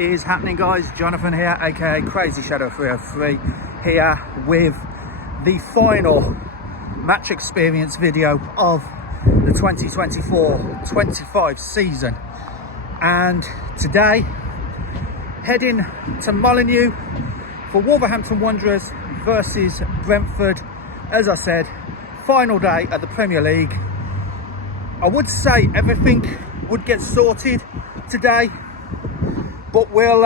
is happening, guys? Jonathan here, aka Crazy Shadow 303, here with the final match experience video of the 2024-25 season. And today, heading to Molineux for Wolverhampton Wanderers versus Brentford. As I said, final day at the Premier League. I would say everything would get sorted today, but we'll,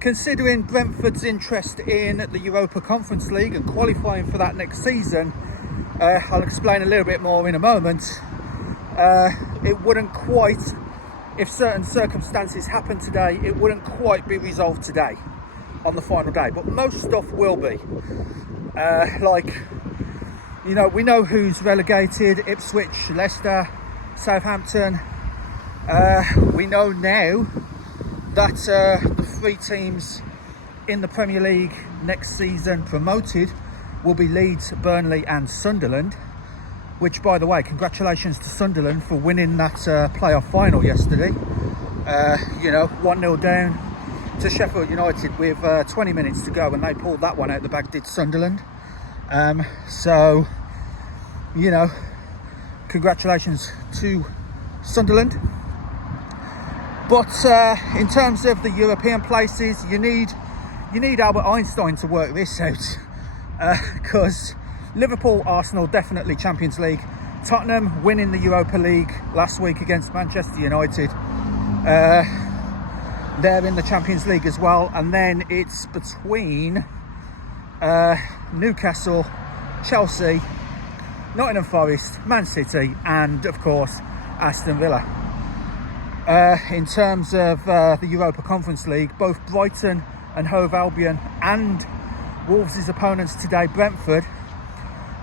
considering Brentford's interest in the Europa Conference League and qualifying for that next season, I'll explain a little bit more in a moment. It wouldn't quite, if certain circumstances happen today, it wouldn't quite be resolved today on the final day, but most stuff will be. Like, you know, we know who's relegated: Ipswich, Leicester, Southampton. We know now that the three teams in the Premier League next season promoted will be Leeds, Burnley and Sunderland, which, by the way, congratulations to Sunderland for winning that playoff final yesterday. You know, 1-0 down to Sheffield United with 20 minutes to go, and they pulled that one out the bag, did Sunderland. So, you know, congratulations to Sunderland. But in terms of the European places, you need Albert Einstein to work this out, because Liverpool, Arsenal definitely Champions League. Tottenham winning the Europa League last week against Manchester United. They're in the Champions League as well, and then it's between Newcastle, Chelsea, Nottingham Forest, Man City and of course Aston Villa. In terms of the Europa Conference League, both Brighton and Hove Albion and Wolves' opponents today, Brentford,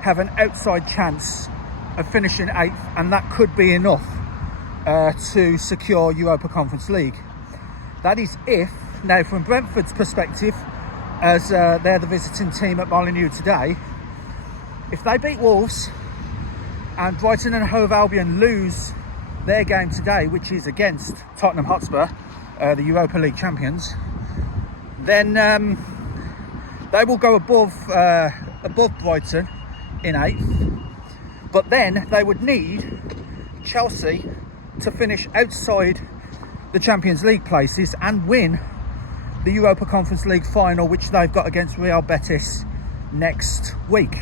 have an outside chance of finishing 8th, and that could be enough to secure Europa Conference League. That is if, now from Brentford's perspective, as they're the visiting team at Molineux today, if they beat Wolves and Brighton and Hove Albion lose their game today, which is against Tottenham Hotspur, the Europa League champions, then they will go above Brighton in 8th. But then they would need Chelsea to finish outside the Champions League places and win the Europa Conference League final, which they've got against Real Betis next week.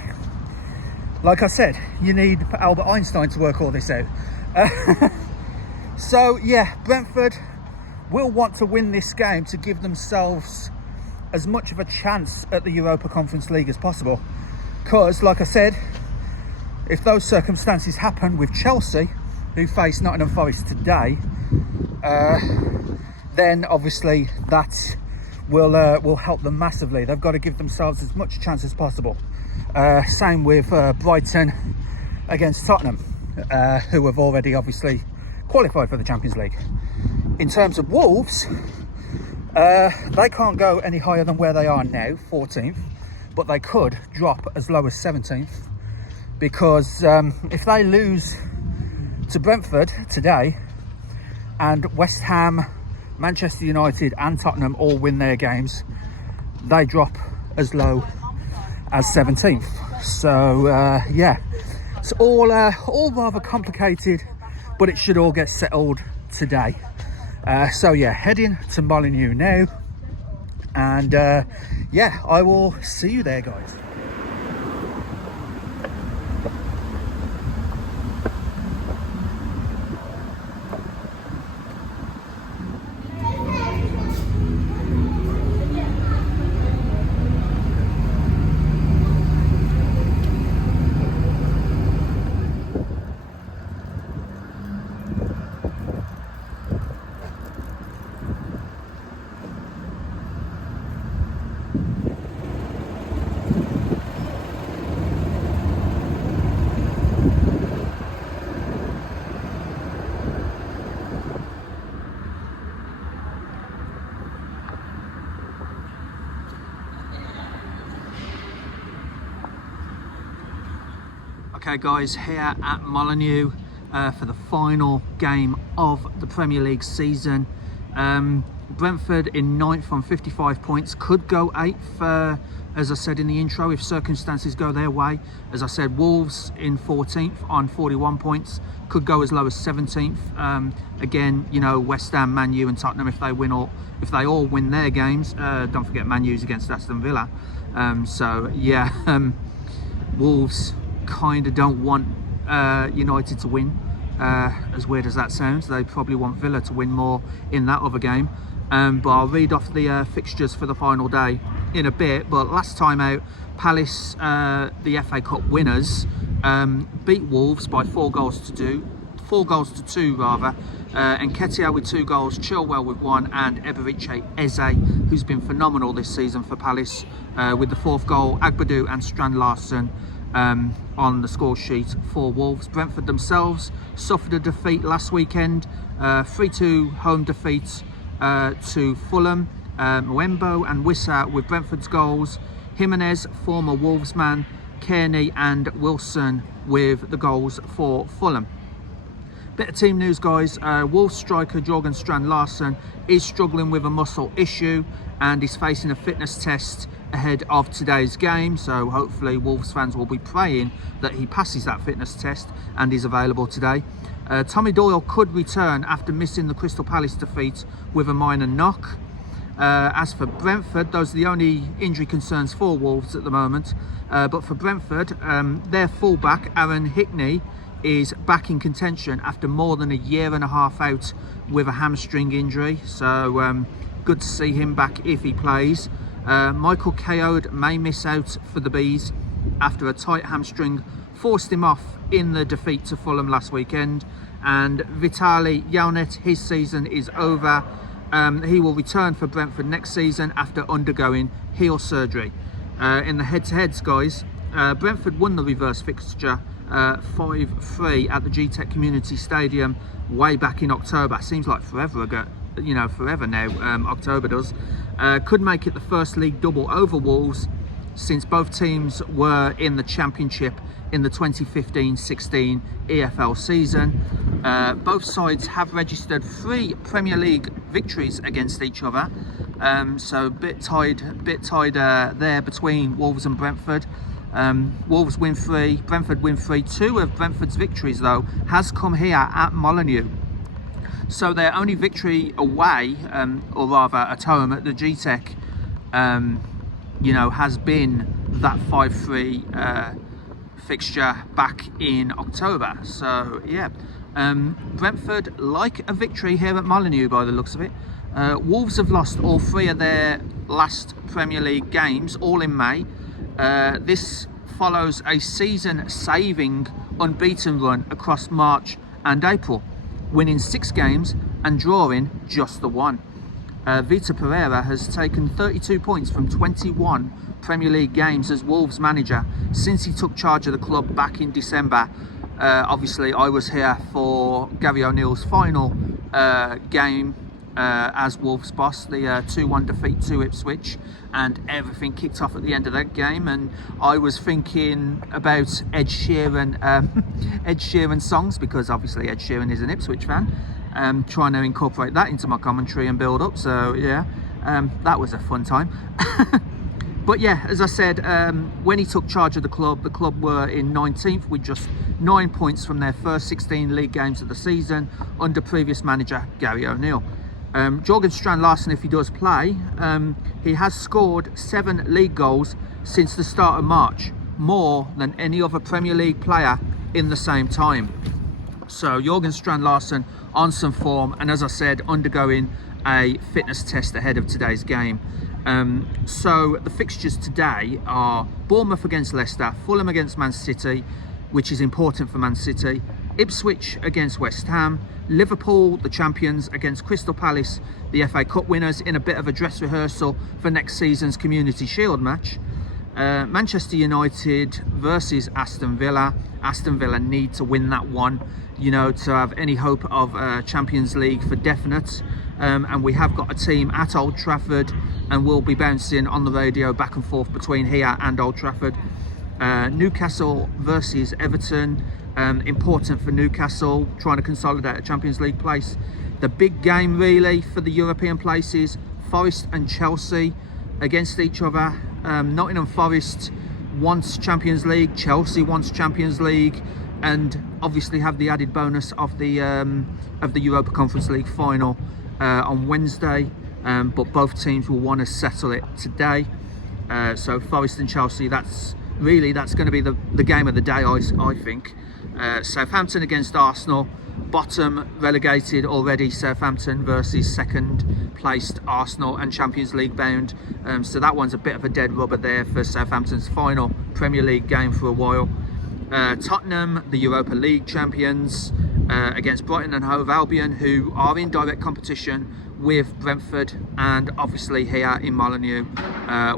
Like I said, you need Albert Einstein to work all this out. So yeah, Brentford will want to win this game to give themselves as much of a chance at the Europa Conference League as possible, because like I said, if those circumstances happen with Chelsea, who face Nottingham Forest today, then obviously that will help them massively. They've got to give themselves as much chance as possible. Same with Brighton against Tottenham, who have already obviously qualified for the Champions League. In terms of Wolves, they can't go any higher than where they are now, 14th, but they could drop as low as 17th, because if they lose to Brentford today and West Ham, Manchester United and Tottenham all win their games, they drop as low as 17th. So yeah, it's all rather complicated, but it should all get settled today. So yeah, heading to Molineux now, and yeah, I will see you there, guys. Okay guys, here at Molineux for the final game of the Premier League season. Brentford in 9th on 55 points, could go 8th, as I said in the intro, if circumstances go their way. As I said, Wolves in 14th on 41 points, could go as low as 17th. Again, you know, West Ham, Man U and Tottenham, if they all win their games, don't forget Man U's against Aston Villa. So yeah, Wolves kind of don't want United to win, as weird as that sounds. They probably want Villa to win more in that other game. But I'll read off the fixtures for the final day in a bit. But last time out, Palace, the FA Cup winners, beat Wolves by 4 goals to 2 rather. Nketiah with 2 goals, Chilwell with 1, and Eberechi Eze, who's been phenomenal this season for Palace, with the 4th goal. Agbadu and Strand Larsen on the score sheet for Wolves. Brentford themselves suffered a defeat last weekend, 3-2 home defeat to Fulham. Mwembo and Wissa with Brentford's goals. Jimenez, former Wolves man, Kearney and Wilson with the goals for Fulham. Bit of team news, guys. Wolves striker Jorgen Strand Larsen is struggling with a muscle issue and is facing a fitness test ahead of today's game, so hopefully Wolves fans will be praying that he passes that fitness test and is available today. Tommy Doyle could return after missing the Crystal Palace defeat with a minor knock. As for Brentford, those are the only injury concerns for Wolves at the moment. But for Brentford, their fullback Aaron Hickney is back in contention after more than a year and a half out with a hamstring injury, so good to see him back if he plays. Michael Keogh may miss out for the Bees after a tight hamstring forced him off in the defeat to Fulham last weekend. And Vitaly Yaunet, his season is over. He will return for Brentford next season after undergoing heel surgery. In the head-to-heads, guys, Brentford won the reverse fixture 5-3 at the G-Tech Community Stadium way back in October. Seems like forever ago, you know, forever now. October does. Could make it the first league double over Wolves since both teams were in the Championship in the 2015-16 EFL season. Both sides have registered 3 Premier League victories against each other, so a bit tied there between Wolves and Brentford. Wolves win 3, Brentford win 3. 2 of Brentford's victories, though, has come here at Molineux. So their only victory away, or rather at home at the G-Tech, you know, has been that 5-3 fixture back in October. So yeah, Brentford like a victory here at Molineux by the looks of it. Wolves have lost all 3 of their last Premier League games, all in May. This follows a season-saving unbeaten run across March and April, winning 6 games and drawing just the 1. Vitor Pereira has taken 32 points from 21 Premier League games as Wolves manager since he took charge of the club back in December. Obviously, I was here for Gary O'Neill's final game as Wolves boss, the 2-1 defeat to Ipswich, and everything kicked off at the end of that game. And I was thinking about Ed Sheeran songs, because obviously Ed Sheeran is an Ipswich fan. Trying to incorporate that into my commentary and build up. So yeah, that was a fun time. But yeah, as I said, when he took charge of the club were in 19th with just 9 points from their first 16 league games of the season under previous manager Gary O'Neill. Jorgen Strand Larsen, if he does play, he has scored 7 league goals since the start of March, more than any other Premier League player in the same time. So Jorgen Strand Larsen on some form, and as I said, undergoing a fitness test ahead of today's game. So the fixtures today are Bournemouth against Leicester, Fulham against Man City, which is important for Man City, Ipswich against West Ham, Liverpool, the champions, against Crystal Palace, the FA Cup winners, in a bit of a dress rehearsal for next season's Community Shield match. Manchester United versus Aston Villa. Aston Villa need to win that one, you know, to have any hope of Champions League for definite. And we have got a team at Old Trafford, and we'll be bouncing on the radio back and forth between here and Old Trafford. Newcastle versus Everton. Important for Newcastle, trying to consolidate a Champions League place The big game really for the European places, Forest and Chelsea against each other. Nottingham Forest wants Champions League, Chelsea wants Champions League, and obviously have the added bonus of the Europa Conference League final on Wednesday. But both teams will want to settle it today. So Forest and Chelsea, that's going to be the game of the day, I think. Southampton against Arsenal, bottom relegated already, Southampton versus second placed Arsenal and Champions League bound. So that one's a bit of a dead rubber there for Southampton's final Premier League game for a while. Tottenham, the Europa League champions, against Brighton and Hove Albion, who are in direct competition with Brentford, and obviously here in Molineux,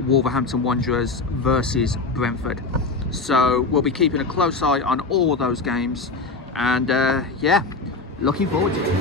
Wolverhampton Wanderers versus Brentford. So we'll be keeping a close eye on all those games, and yeah, looking forward to it.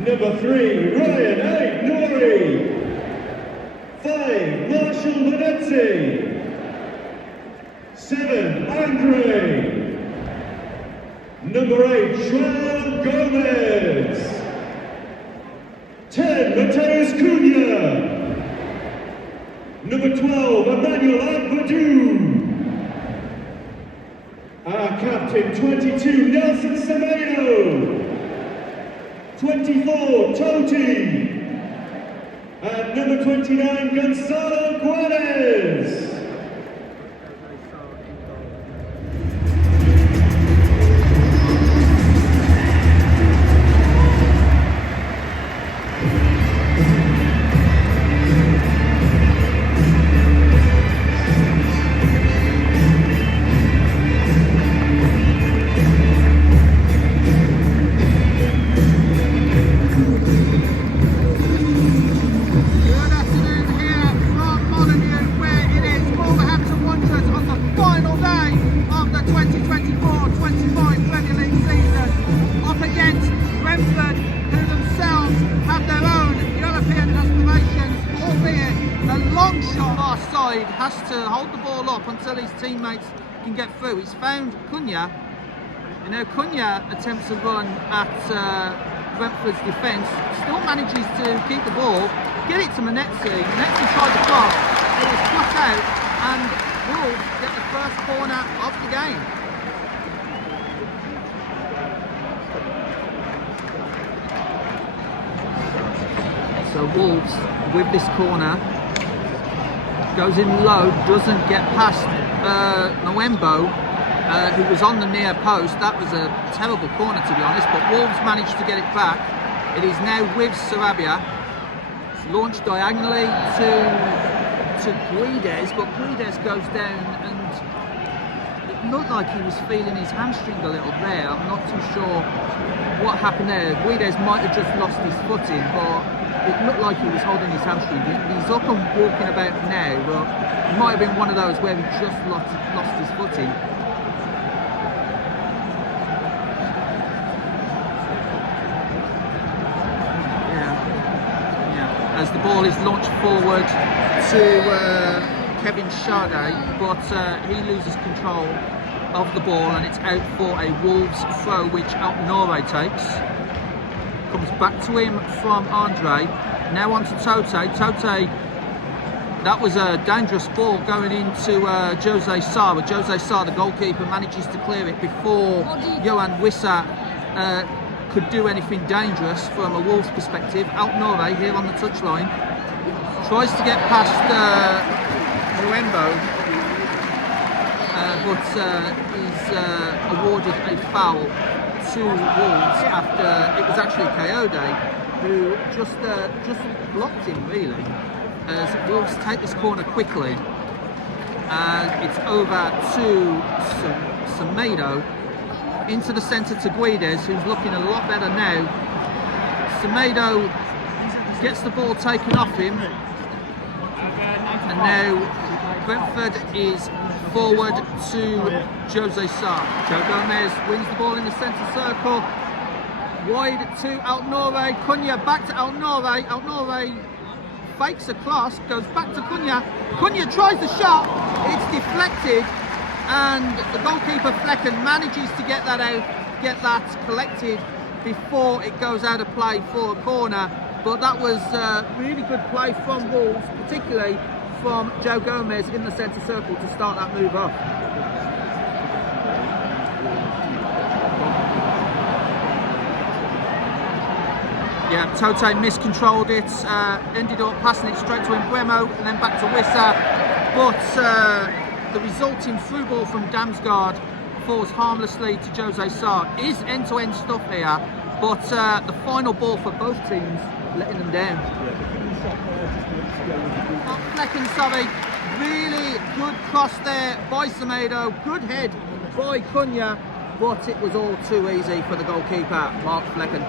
Number 3, Ryan 8, Nori. 5, Marshall Munetsi. 7, Andre. Number 8, Joao Gomez. 10, Mateus Cunha. Number 12, Emmanuel Agbadou. Our captain, 22, Nelson Semedo. 24, Toti. And number 29, Gonzalo Guedes. Brentford, who themselves have their own European aspirations, albeit the long shot our side has to hold the ball up until his teammates can get through. He's found Cunha. You know, Cunha attempts a run at Brentford's defence, still manages to keep the ball, get it to Munetsi. Munetsi tried the cross, it was cut out, and Wolves get the first corner of the game. So Wolves, with this corner, goes in low, doesn't get past Noembo, who was on the near post. That was a terrible corner, to be honest, but Wolves managed to get it back. It is now with Sarabia. It's launched diagonally to Guedes, but Guedes goes down, and it looked like he was feeling his hamstring a little there. I'm not too sure what happened there. Guedes might have just lost his footing, but it looked like he was holding his hamstring. He's up and walking about now, but it might have been one of those where he just lost his footing. Yeah. As the ball is launched forward to Kevin Sade, but he loses control of the ball and it's out for a Wolves throw, which Altnore takes. Comes back to him from Andre. Now on to Tote. Tote, that was a dangerous ball going into Jose Sarr, but Jose Sarr, the goalkeeper, manages to clear it before Johan Wissa could do anything dangerous from a Wolves perspective. Altnore here on the touchline tries to get past Muembo, but he's awarded a foul to Wolves after it was actually Coyote who just blocked him really. As Wolves take this corner quickly, and it's over to Semedo into the centre to Guedes, who's looking a lot better now. Semedo gets the ball taken off him, and now Brentford is forward to Jose Sarr. Joe Gomez wins the ball in the centre circle, wide to Altnore. Cunha back to Altnore. Altnore fakes across, goes back to Cunha. Cunha tries the shot, it's deflected, and the goalkeeper Flecken manages to get that out, get that collected before it goes out of play for a corner. But that was really good play from Wolves, particularly from Joe Gomez in the centre circle to start that move off. Yeah, Tote miscontrolled it, ended up passing it straight to Embuemo and then back to Wissa, but the resulting through ball from Damsgaard falls harmlessly to Jose Sarr. Is end-to-end stuff here, but the final ball for both teams letting them down. Flecken, sorry, really good cross there by Semedo, good head by Cunha, but it was all too easy for the goalkeeper, Mark Flecken.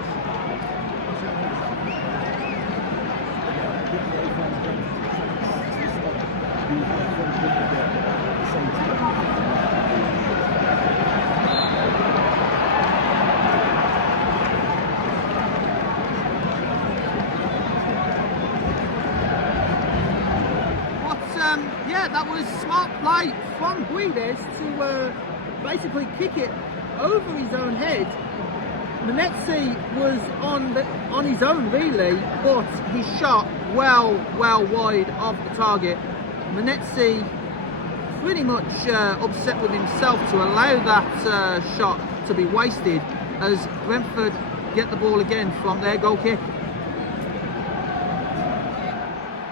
Yeah, that was smart play from Guedes to basically kick it over his own head. Munetsi was on his own really, but he shot well wide of the target. Munetsi pretty much upset with himself to allow that shot to be wasted as Brentford get the ball again from their goal kick.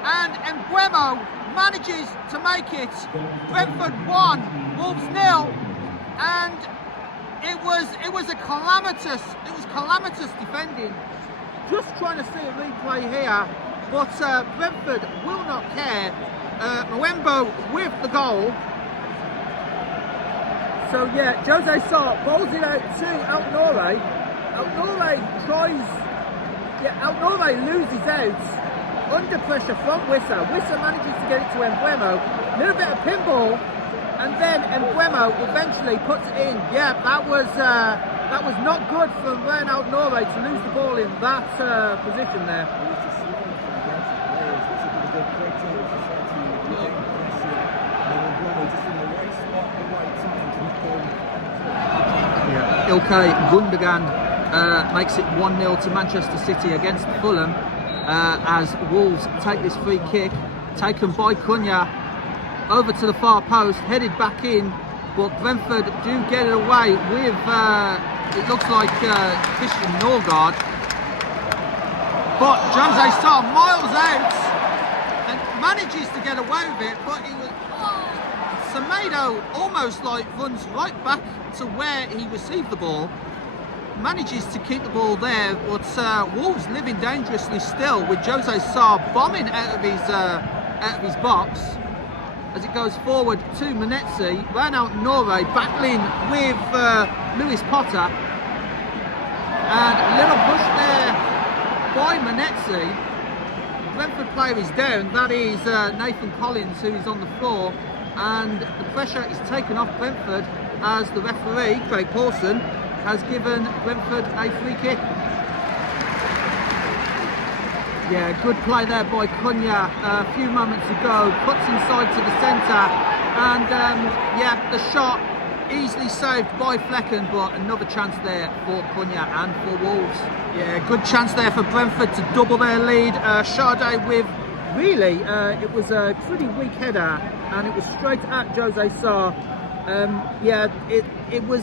And Embuemo manages to make it Brentford 1, Wolves 0, and it was calamitous defending. Just trying to see a replay here, but Brentford will not care. Muembo with the goal. So yeah, Jose Sarr bowls it out to Altnore. Altnore loses out under pressure from Wissa. Wissa manages to get it to Embuemo. A little bit of pinball, and then Embuemo eventually puts it in. Yeah, that was not good from Ryan Altnore to lose the ball in that position there. Ilkay Gundogan makes it 1-0 to Manchester City against Fulham. As Wolves take this free kick, taken by Cunha, over to the far post, headed back in, but Brentford do get it away with, it looks like Christian Norgard. But Jose Sarr miles out and manages to get away with it, but he was, Semedo almost like runs right back to where he received the ball. Manages to keep the ball there, but Wolves living dangerously still with Jose Sarr bombing out of his box as it goes forward to Munetsi. Ran out Norre battling with Lewis Potter, and a little push there by Munetsi. Brentford player is down, that is Nathan Collins, who is on the floor, and the pressure is taken off Brentford as the referee, Craig Paulson, has given Brentford a free kick. Yeah, good play there by Cunha a few moments ago. Puts inside to the centre, and yeah, the shot easily saved by Flecken, but another chance there for Cunha and for Wolves. Yeah, good chance there for Brentford to double their lead. Sade with really, it was a pretty weak header, and it was straight at Jose Sarr. Yeah, it was.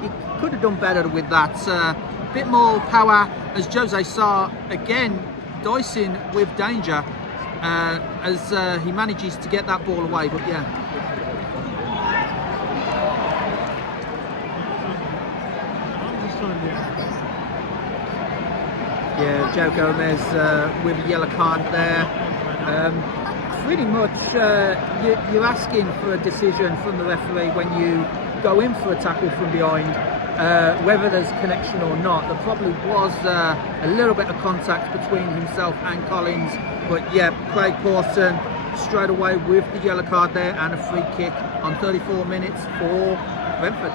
He could have done better with that. Bit more power as Jose Sarr again dicing with danger as he manages to get that ball away. But yeah. Yeah, Joe Gomez with a yellow card there. Pretty much you're asking for a decision from the referee when you go in for a tackle from behind, whether there's connection or not. There probably was a little bit of contact between himself and Collins, but yeah, Craig Pawson straight away with the yellow card there and a free kick on 34 minutes for Brentford.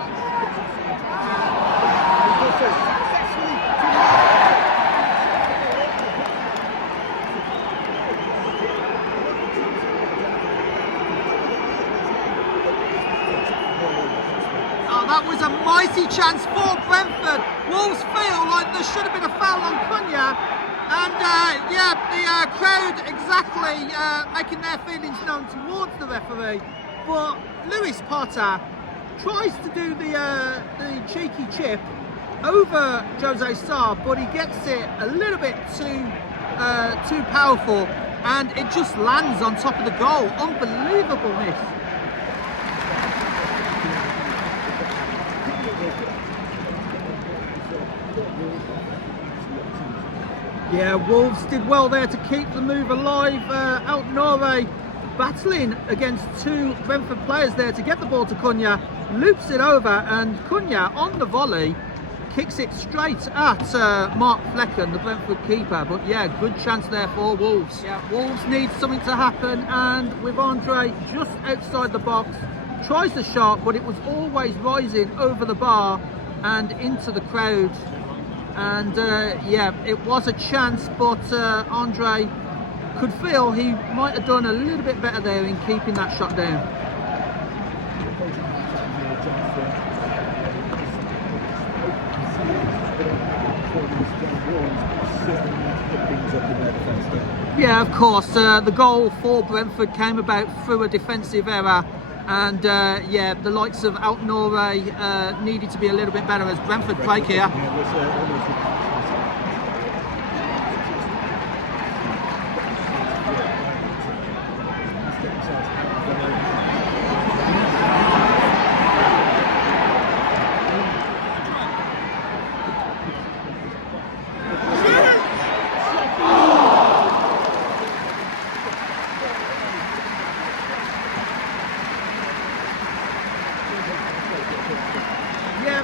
That was a mighty chance for Brentford. Wolves feel like there should have been a foul on Cunha, and yeah, the crowd exactly making their feelings known towards the referee. But Lewis Potter tries to do the cheeky chip over Jose Sarr, but he gets it a little bit too powerful, and it just lands on top of the goal. Unbelievable miss. Yeah, Wolves did well there to keep the move alive. Altnore battling against two Brentford players there to get the ball to Cunha, loops it over, and Cunha on the volley kicks it straight at Mark Flecken, the Brentford keeper. But yeah, good chance there for Wolves. Yeah, Wolves need something to happen, and with Andre just outside the box, tries the shot, but it was always rising over the bar and into the crowd. And yeah, it was a chance, but Andre could feel he might have done a little bit better there in keeping that shot down. Yeah, of course, the goal for Brentford came about through a defensive error, and yeah, the likes of Altnore needed to be a little bit better as Brentford break here.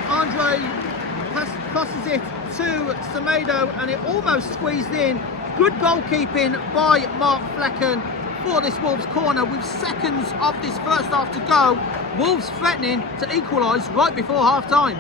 Andre passes it to Semedo, and it almost squeezed in. Good goalkeeping by Mark Flecken for this Wolves corner with seconds of this first half to go. Wolves threatening to equalise right before half time.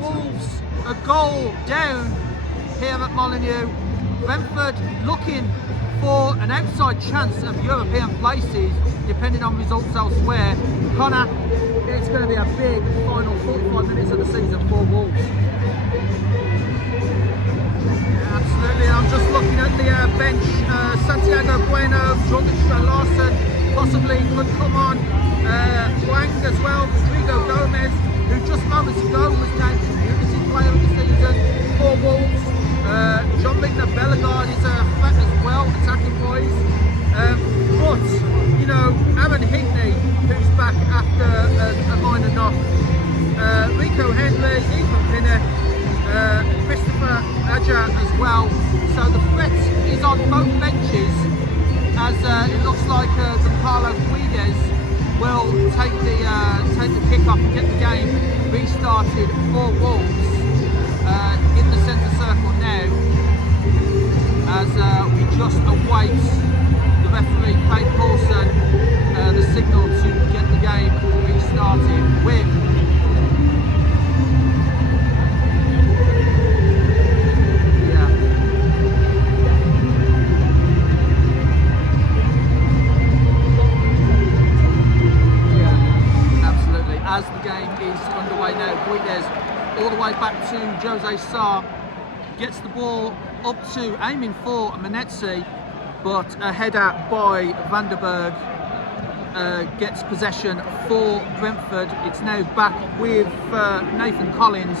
Wolves a goal down here at Molineux. Brentford looking for an outside chance of European places depending on results elsewhere. Connor, it's going to be a big final 45 minutes of the season for Wolves. Absolutely, I'm just looking at the bench. Santiago Bueno, Jorgen Larsen possibly could come on. Wang as well, Rodrigo Gomez, who just moments ago was named Munetsi player of the season for Wolves. John Vigna Bellegarde is a threat as well, attacking wise. But, you know, Aaron Higney, who's back after a minor knock. Rico Henry, Ethan Pinnock, Christopher Aja as well. So the threat is on both benches, as it looks like Carlo Guedes will take the kick-off and get the game restarted for Wolves in the centre circle now, as we just await the referee, Craig Paulson, the signal to get the game restarted with as the game is underway now. Guedes all the way back to Jose Sarr, gets the ball up to, aiming for Munetsi, but a header by Vandenberg gets possession for Brentford. It's now back with Nathan Collins,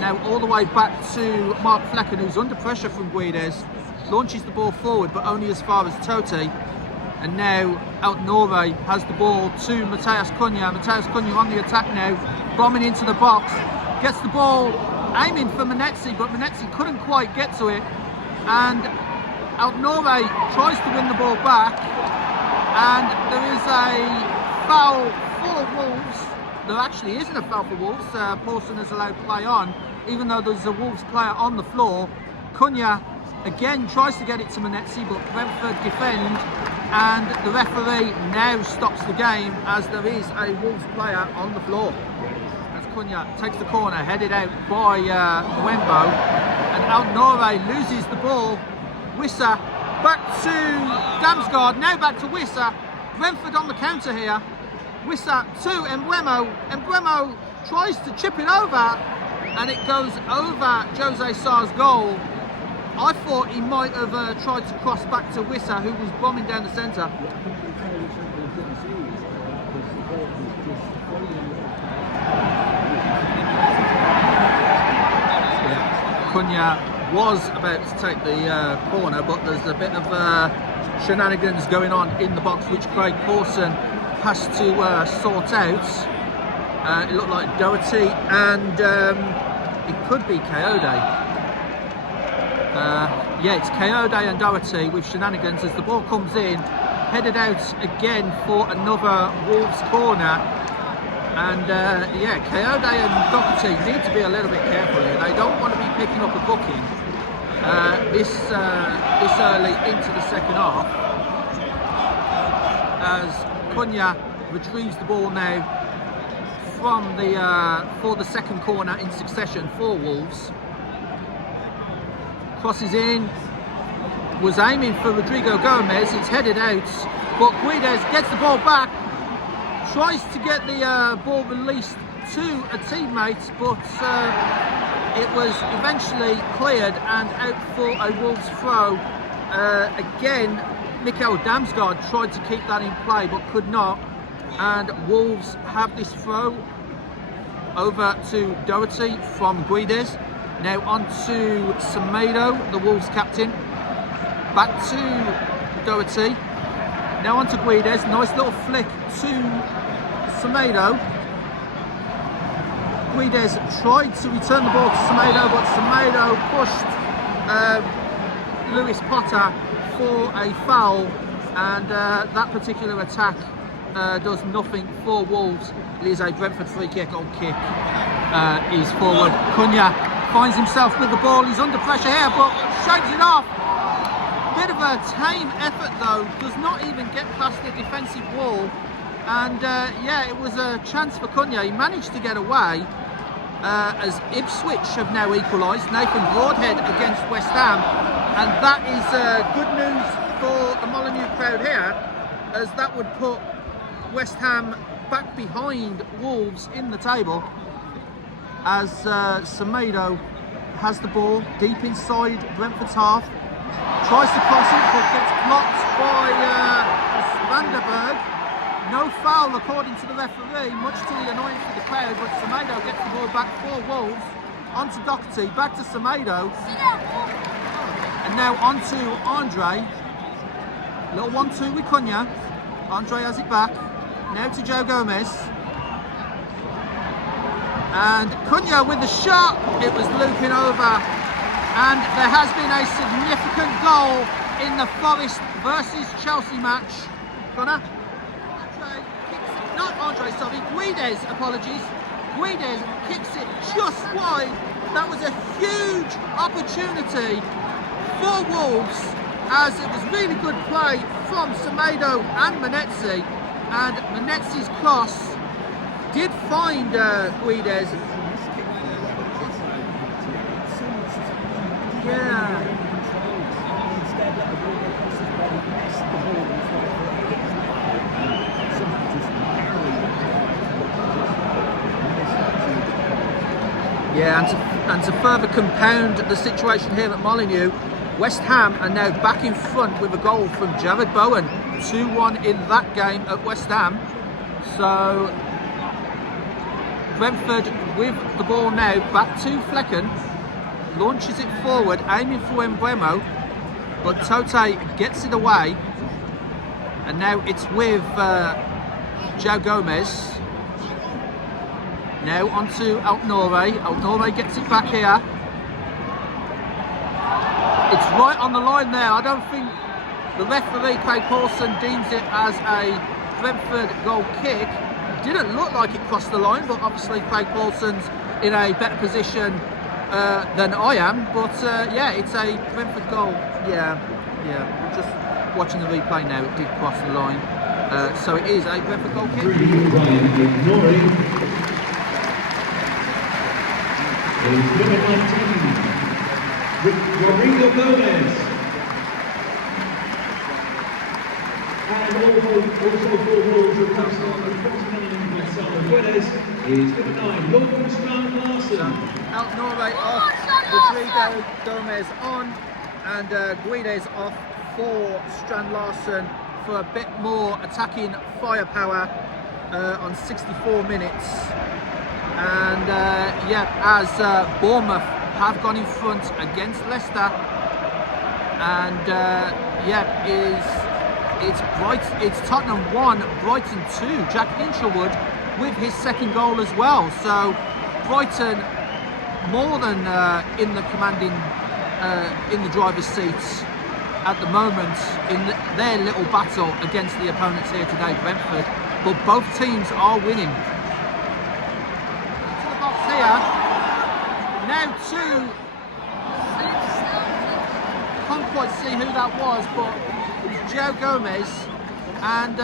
now all the way back to Mark Flecken, who's under pressure from Guedes, launches the ball forward but only as far as Totti. And now Altnore has the ball to Mateus Cunha. Mateus Cunha on the attack now, bombing into the box, gets the ball, aiming for Munetsi, but Munetsi couldn't quite get to it. And Altnore tries to win the ball back, and there is a foul for Wolves. There actually isn't a foul for Wolves. Paulson has allowed play on, even though there's a Wolves player on the floor. Cunha again tries to get it to Munetsi, but Brentford defend, and the referee now stops the game as there is a Wolves player on the floor. As Cunha takes the corner, headed out by Wembo, and Altnore loses the ball. Wissa back to Damsgaard, now back to Wissa. Brentford on the counter here. Wissa to Mbeumo. Mbeumo tries to chip it over, and it goes over Jose Sarr's goal. I thought he might have tried to cross back to Wissa, who was bombing down the centre. Cunha was about to take the corner, but there's a bit of shenanigans going on in the box, which Craig Paulson has to sort out. It looked like Doherty, and it could be Kayode. Yeah, it's Kayode and Doherty with shenanigans as the ball comes in, headed out again for another Wolves corner. And yeah, Kayode and Doherty need to be a little bit careful here. They don't want to be picking up a booking this early into the second half, as Cunha retrieves the ball now from the for the second corner in succession for Wolves. Crosses in, was aiming for Rodrigo Gomez, it's headed out, but Guedes gets the ball back, tries to get the ball released to a teammate, but it was eventually cleared and out for a Wolves throw. Again, Mikkel Damsgaard tried to keep that in play but could not, and Wolves have this throw over to Doherty from Guedes. Now on to Semedo, the Wolves captain. Back to Doherty. Now on to Guedes. Nice little flick to Semedo. Guedes tried to return the ball to Semedo, but Semedo pushed Lewis Potter for a foul, and that particular attack does nothing for Wolves. It is a Brentford free kick. On kick is forward. Cunha finds himself with the ball. He's under pressure here, but shakes it off. Bit of a tame effort though. Does not even get past the defensive wall. And yeah, it was a chance for Cunha. He managed to get away. As Ipswich have now equalised. Nathan Broadhead against West Ham, and that is good news for the Molineux crowd here, as that would put West Ham back behind Wolves in the table, as Semedo has the ball deep inside Brentford's half, tries to cross it but gets blocked by Vandenberg. No foul according to the referee, much to the annoyance of the crowd, but Semedo gets the ball back for Wolves. On to Doherty, back to Semedo. And now on to Andre. Little 1-2 with Cunha. Andre has it back. Now to Joe Gomez. And Cunha with the shot, it was looping over, and there has been a significant goal in the Forest versus Chelsea match. Connor? Guedes, apologies. Guedes kicks it just wide. That was a huge opportunity for Wolves, as it was really good play from Semedo and Munetsi, and Munetsi's cross did find Guedes. Yeah. Yeah, and to further compound the situation here at Molineux, West Ham are now back in front with a goal from Jared Bowen. 2-1 in that game at West Ham. So Brentford with the ball now back to Flecken, launches it forward, aiming for Embremo, but Tote gets it away, and now it's with Joe Gomez. Now onto Altnore. Altnore gets it back here. It's right on the line there. I don't think the referee, Craig Paulson, deems it as a Brentford goal kick. Didn't look like it crossed the line, but obviously Craig Paulson's in a better position than I am. But yeah, it's a Brentford goal. Yeah, we're just watching the replay now. It did cross the line. So it is a Brentford goal kick. Number 19, Rodrigo Gomez. And also for Wolves, replacing on the 29 Gonzalo Guedes is number 9, Logan Strand Larson. Altnore off, Rodrigo Gomez on, and Guedes off for Strand Larson for a bit more attacking firepower on 64 minutes. And yeah, as Bournemouth have gone in front against Leicester, and yeah, it's Tottenham 1, Brighton 2. Jack Hinchelwood with his second goal as well. So Brighton more than in the commanding, in the driver's seats at the moment in their little battle against the opponents here today, Brentford. But both teams are winning. Here, now to, can't quite see who that was, but it was Joe Gomez, and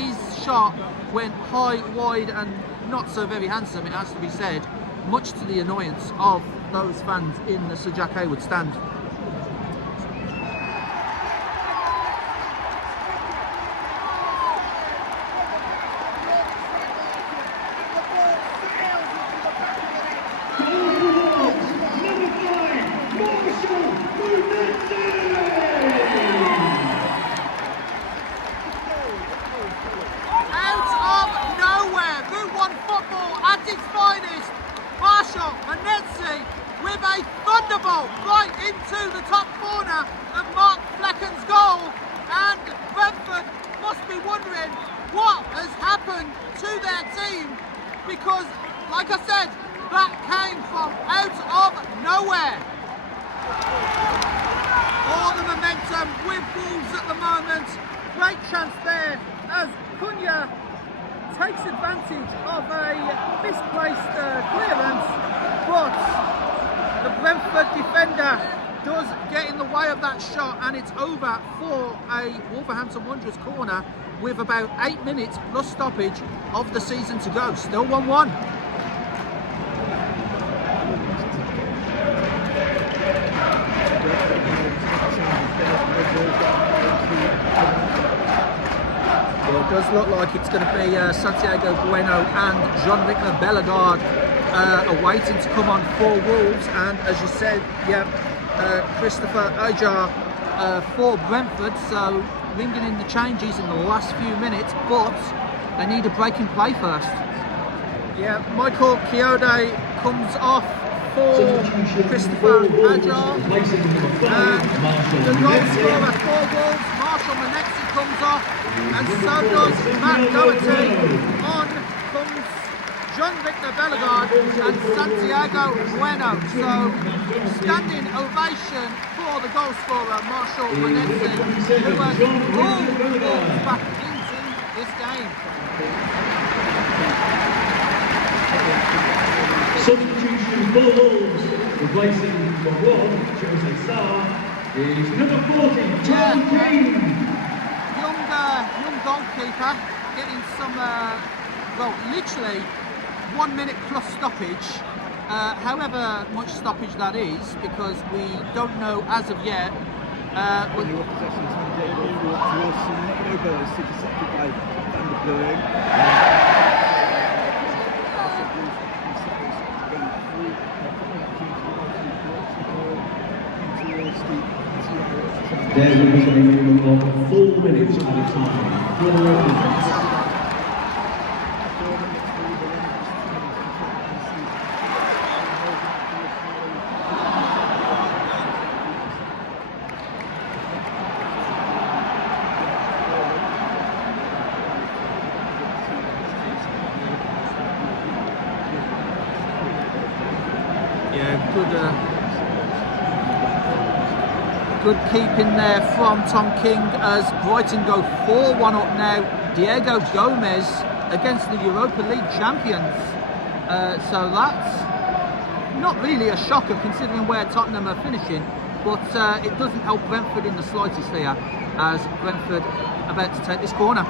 his shot went high, wide, and not so very handsome, it has to be said, much to the annoyance of those fans in the Sir Jack Hayward stand. Munetsi with a thunderbolt right into the top corner of Mark Flecken's goal, and Brentford must be wondering what has happened to their team, because like I said, that came from out of nowhere. All the momentum with Wolves at the moment. Great chance there as Cunha takes advantage of a misplaced clearance, but the Brentford defender does get in the way of that shot, and it's over for a Wolverhampton Wanderers corner with about 8 minutes plus stoppage of the season to go. Still 1-1. Well, it does look like it's going to be Santiago Bueno and Jean-Victor Bellegarde awaiting to come on for Wolves, and as you said, yeah, Christopher Ajar for Brentford, so ringing in the changes in the last few minutes, but they need a break in play first. Yeah, Michael Chiode comes off for Christopher Ajar, and the goal scorer for Wolves, Marshall Munetsi, comes off, and so does Matt Doherty. On comes John Victor Bellegarde and Santiago Bueno. So, standing ovation for the goal scorer, Marshall Munetsi, who has pulled Wolves back into this game. Substitution for Wolves, replacing for one, Jose Sarr, is number 40, Tom King. Young goalkeeper getting some, well, literally 1 minute plus stoppage. However much stoppage that is, because we don't know as of yet. There will be a minimum of 4 minutes at a time. 4 minutes. Good keeping there from Tom King as Brighton go 4-1 up now. Diego Gomez against the Europa League champions. So that's not really a shocker considering where Tottenham are finishing, but it doesn't help Brentford in the slightest here, as Brentford about to take this corner.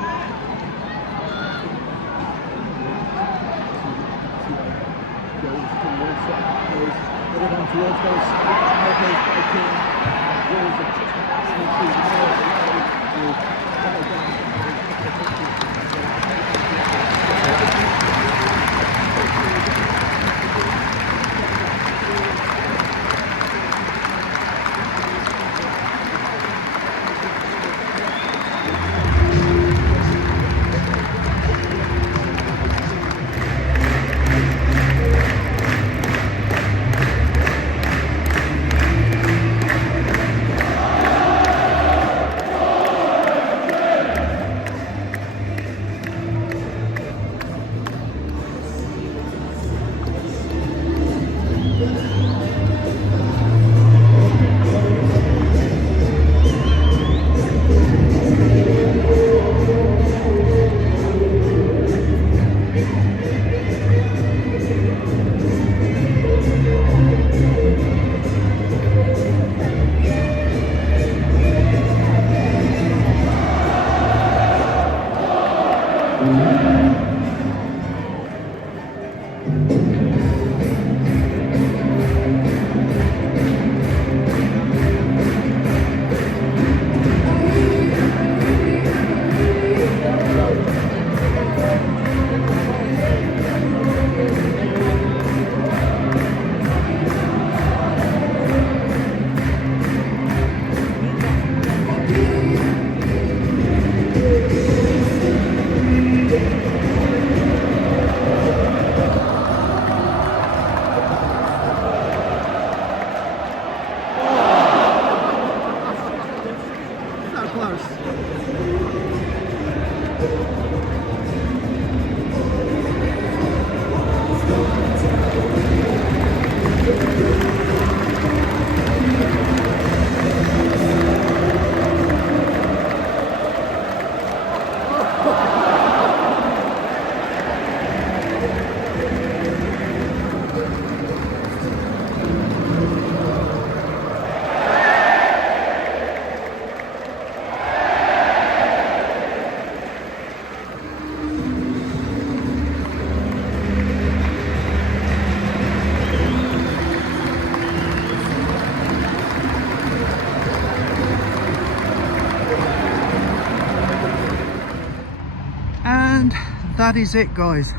That is it, guys.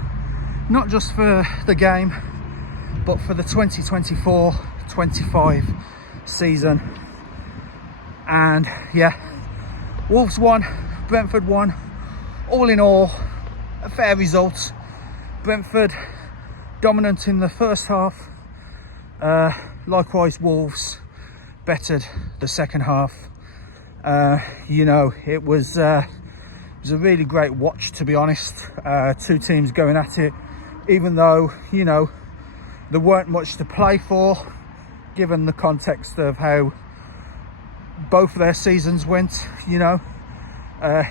Not just for the game, but for the 2024-25 season. And yeah, Wolves won, Brentford won. All in all, a fair result. Brentford dominant in the first half. Likewise, Wolves bettered the second half. You know, it was a really great watch, to be honest. Two teams going at it even though, you know, there weren't much to play for, given the context of how both their seasons went, you know.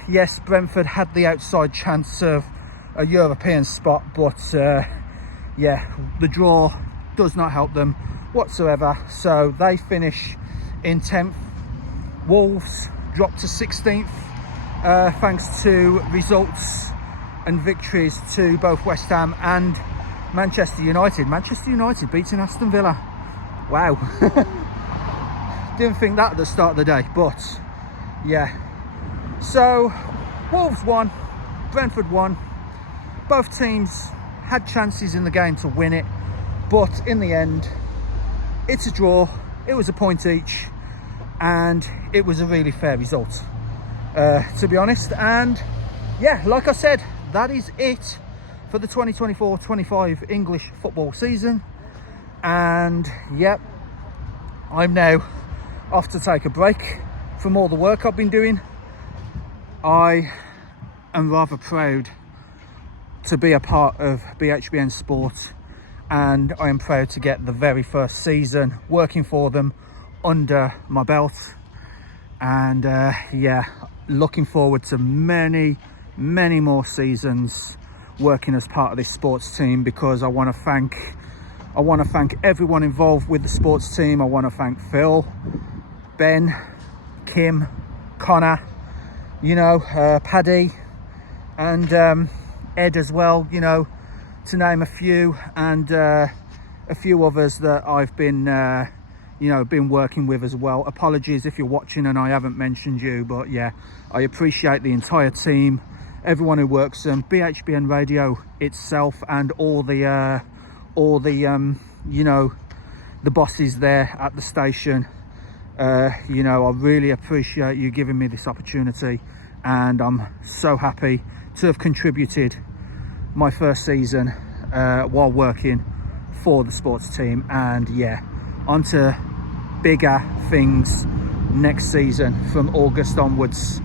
Yes, Brentford had the outside chance of a European spot, but yeah, the draw does not help them whatsoever. So they finish in 10th. Wolves dropped to 16th, thanks to results and victories to both West Ham and Manchester United. Manchester United beating Aston Villa. Wow. Didn't think that at the start of the day, but yeah. So Wolves won, Brentford won. Both teams had chances in the game to win it, but in the end, it's a draw. It was a point each, and it was a really fair result, to be honest. And yeah, like I said, that is it for the 2024-25 English football season. And yep, I'm now off to take a break from all the work I've been doing. I am rather proud to be a part of BHBN Sport, and I am proud to get the very first season working for them under my belt. And yeah, looking forward to many more seasons working as part of this sports team, because I want to thank everyone involved with the sports team. I want to thank Phil, Ben, Kim, Connor, you know, Paddy, and Ed as well, you know, to name a few, and a few others that I've been you know, been working with as well. Apologies if you're watching and I haven't mentioned you, but yeah, I appreciate the entire team, everyone who works them, BHBN Radio itself, and all the you know, the bosses there at the station. You know, I really appreciate you giving me this opportunity, and I'm so happy to have contributed my first season while working for the sports team. And yeah, on to bigger things next season from August onwards.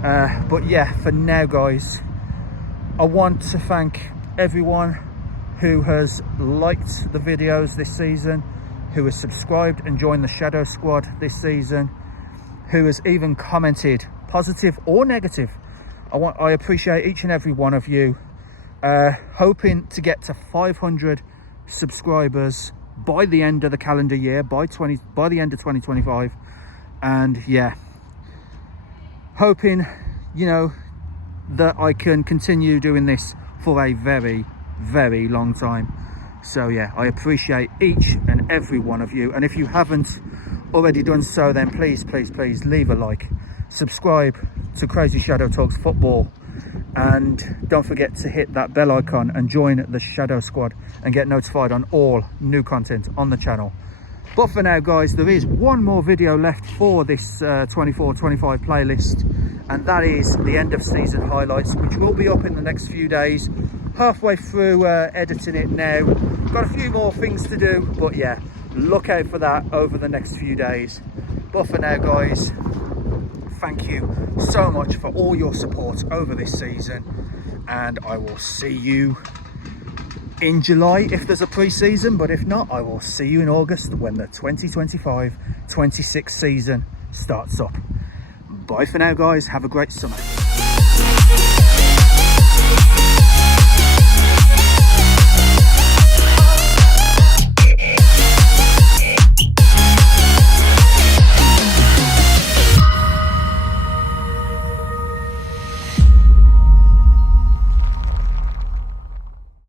But yeah, for now guys, I want to thank everyone who has liked the videos this season, who has subscribed and joined the Shadow Squad this season, who has even commented, positive or negative. I appreciate each and every one of you. Hoping to get to 500 subscribers by the end of the calendar year, by the end of 2025. And yeah, hoping, you know, that I can continue doing this for a very long time. So yeah, I appreciate each and every one of you, and if you haven't already done so, then please leave a like, subscribe to Crazy Shadow Talks Football, and don't forget to hit that bell icon and join the Shadow Squad and get notified on all new content on the channel. But for now guys, there is one more video left for this 24-25 playlist, and that is the end of season highlights, which will be up in the next few days. Halfway through editing it now, got a few more things to do, but yeah, look out for that over the next few days. But for now guys, thank you so much for all your support over this season, and I will see you in July if there's a pre-season, but if not, I will see you in August when the 2025-26 season starts up. Bye for now guys, have a great summer.